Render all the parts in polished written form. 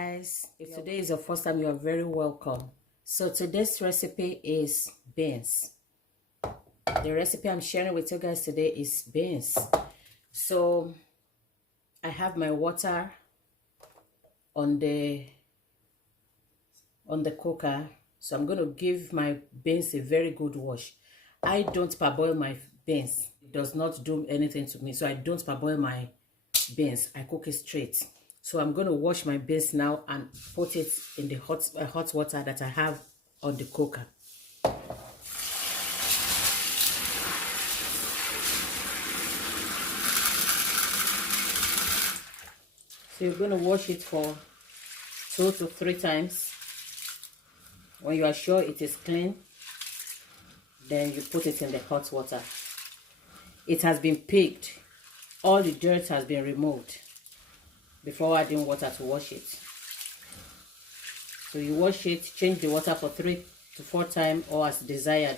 guys, if today is your first time, you are very welcome. So today's recipe is beans. The recipe I'm sharing with you guys today is beans. So I have my water on the cooker, so I'm going to give my beans a very good wash. I don't parboil my beans. It does not do anything to me, so I don't parboil my beans. I cook it straight. So I'm going to wash my beans now and put it in the hot water that I have on the cooker. So you're going to wash it for 2 to 3 times. When you are sure it is clean, then you put it in the hot water. It has been picked. All the dirt has been removed before adding water to wash it. So you wash it, change the water for 3 to 4 times or as desired.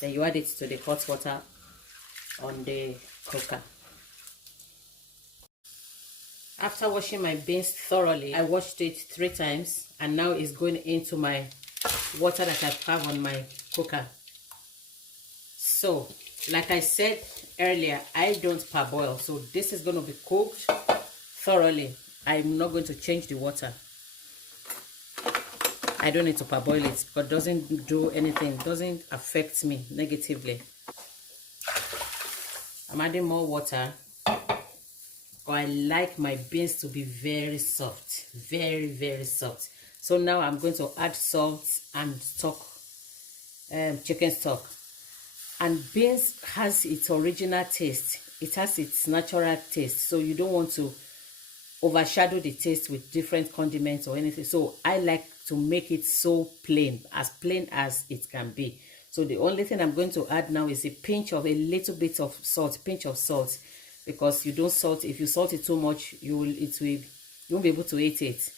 Then you add it to the hot water on the cooker. After washing my beans thoroughly, I washed it 3 times and now it's going into my water that I have on my cooker. So, like I said earlier, I don't parboil, so this is going to be cooked thoroughly. I'm not going to change the water. I don't need to parboil it, but it doesn't do anything, it doesn't affect me negatively. I'm adding more water. I like my beans to be very soft, very soft. So now I'm going to add salt and stock, chicken stock. And beans has its original taste. It has its natural taste. So you don't want to overshadow the taste with different condiments or anything. So I like to make it so plain as it can be. So the only thing I'm going to add now is a little bit of salt, pinch of salt. Because you don't salt, if you salt it too much, you won't be able to eat it.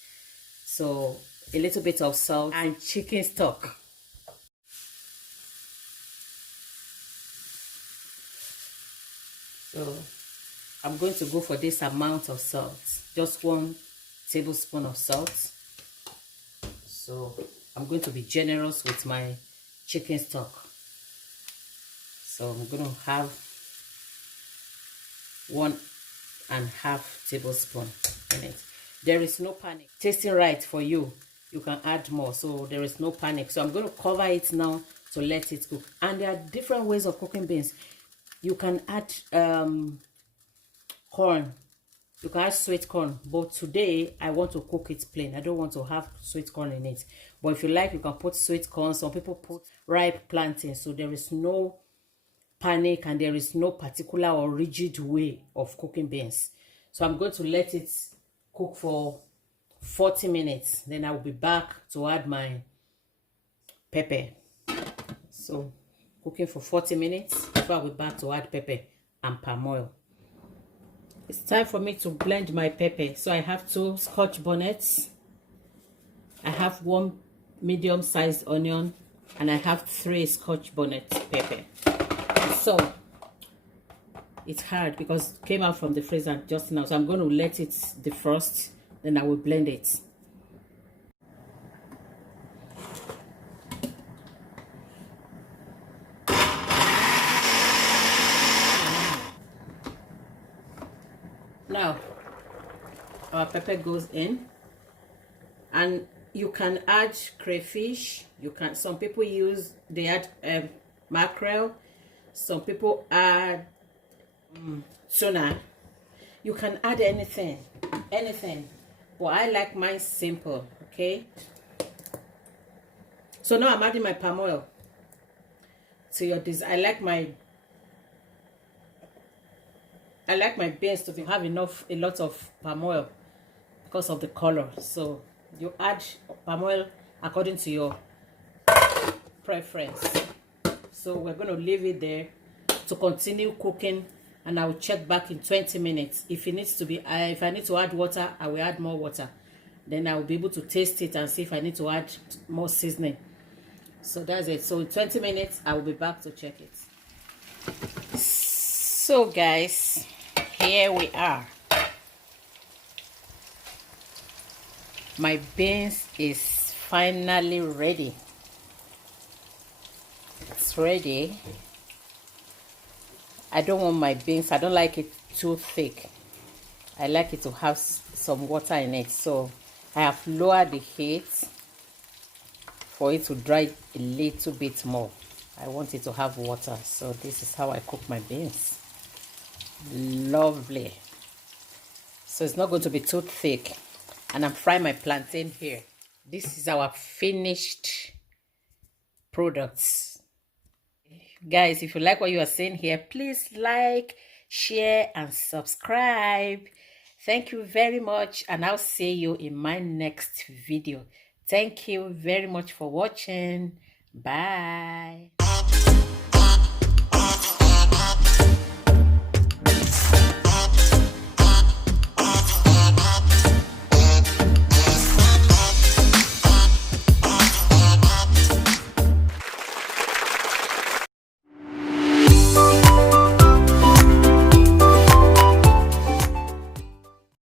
So a little bit of salt and chicken stock. So I'm going to go for this amount of salt, just 1 tablespoon of salt. So I'm going to be generous with my chicken stock. So I'm going to have 1.5 tablespoon in it. There is no panic. Tasting right for you, you can add more, so there is no panic. So I'm going to cover it now to let it cook. And there are different ways of cooking beans. You can add corn. You can add sweet corn, but today I want to cook it plain. I don't want to have sweet corn in it, but if you like, you can put sweet corn. Some people put ripe plantain. So there is no panic and there is no particular or rigid way of cooking beans. So I'm going to let it cook for 40 minutes. Then I will be back to add my pepper. So cooking for 40 minutes before I'll be back to add pepper and palm oil. It's time for me to blend my pepper. So I have 2 Scotch bonnets. I have 1 medium-sized onion and I have 3 Scotch bonnet pepper. So it's hard because it came out from the freezer just now. So I'm going to let it defrost, then I will blend it. Now our pepper goes in, and you can add crayfish. Some people add mackerel. Some people add tuna. You can add anything, but I like mine simple. Okay, so now I'm adding my palm oil to your I like my beans to have a lot of palm oil because of the color. So you add palm oil according to your preference. So we're going to leave it there to continue cooking, and I will check back in 20 minutes. If it needs to be, if I need to add water, I will add more water. Then I will be able to taste it and see if I need to add more seasoning. So that's it. So in 20 minutes, I will be back to check it. So guys, here we are. My beans is finally ready. It's ready. I don't want my beans, I don't like it too thick. I like it to have some water in it. So I have lowered the heat for it to dry a little bit more. I want it to have water. So this is how I cook my beans. Lovely. So it's not going to be too thick. And I'm frying my plantain here. This is our finished products. Guys, if you like what you are seeing here, please like, share, and subscribe. Thank you very much, and I'll see you in my next video. Thank you very much for watching. Bye.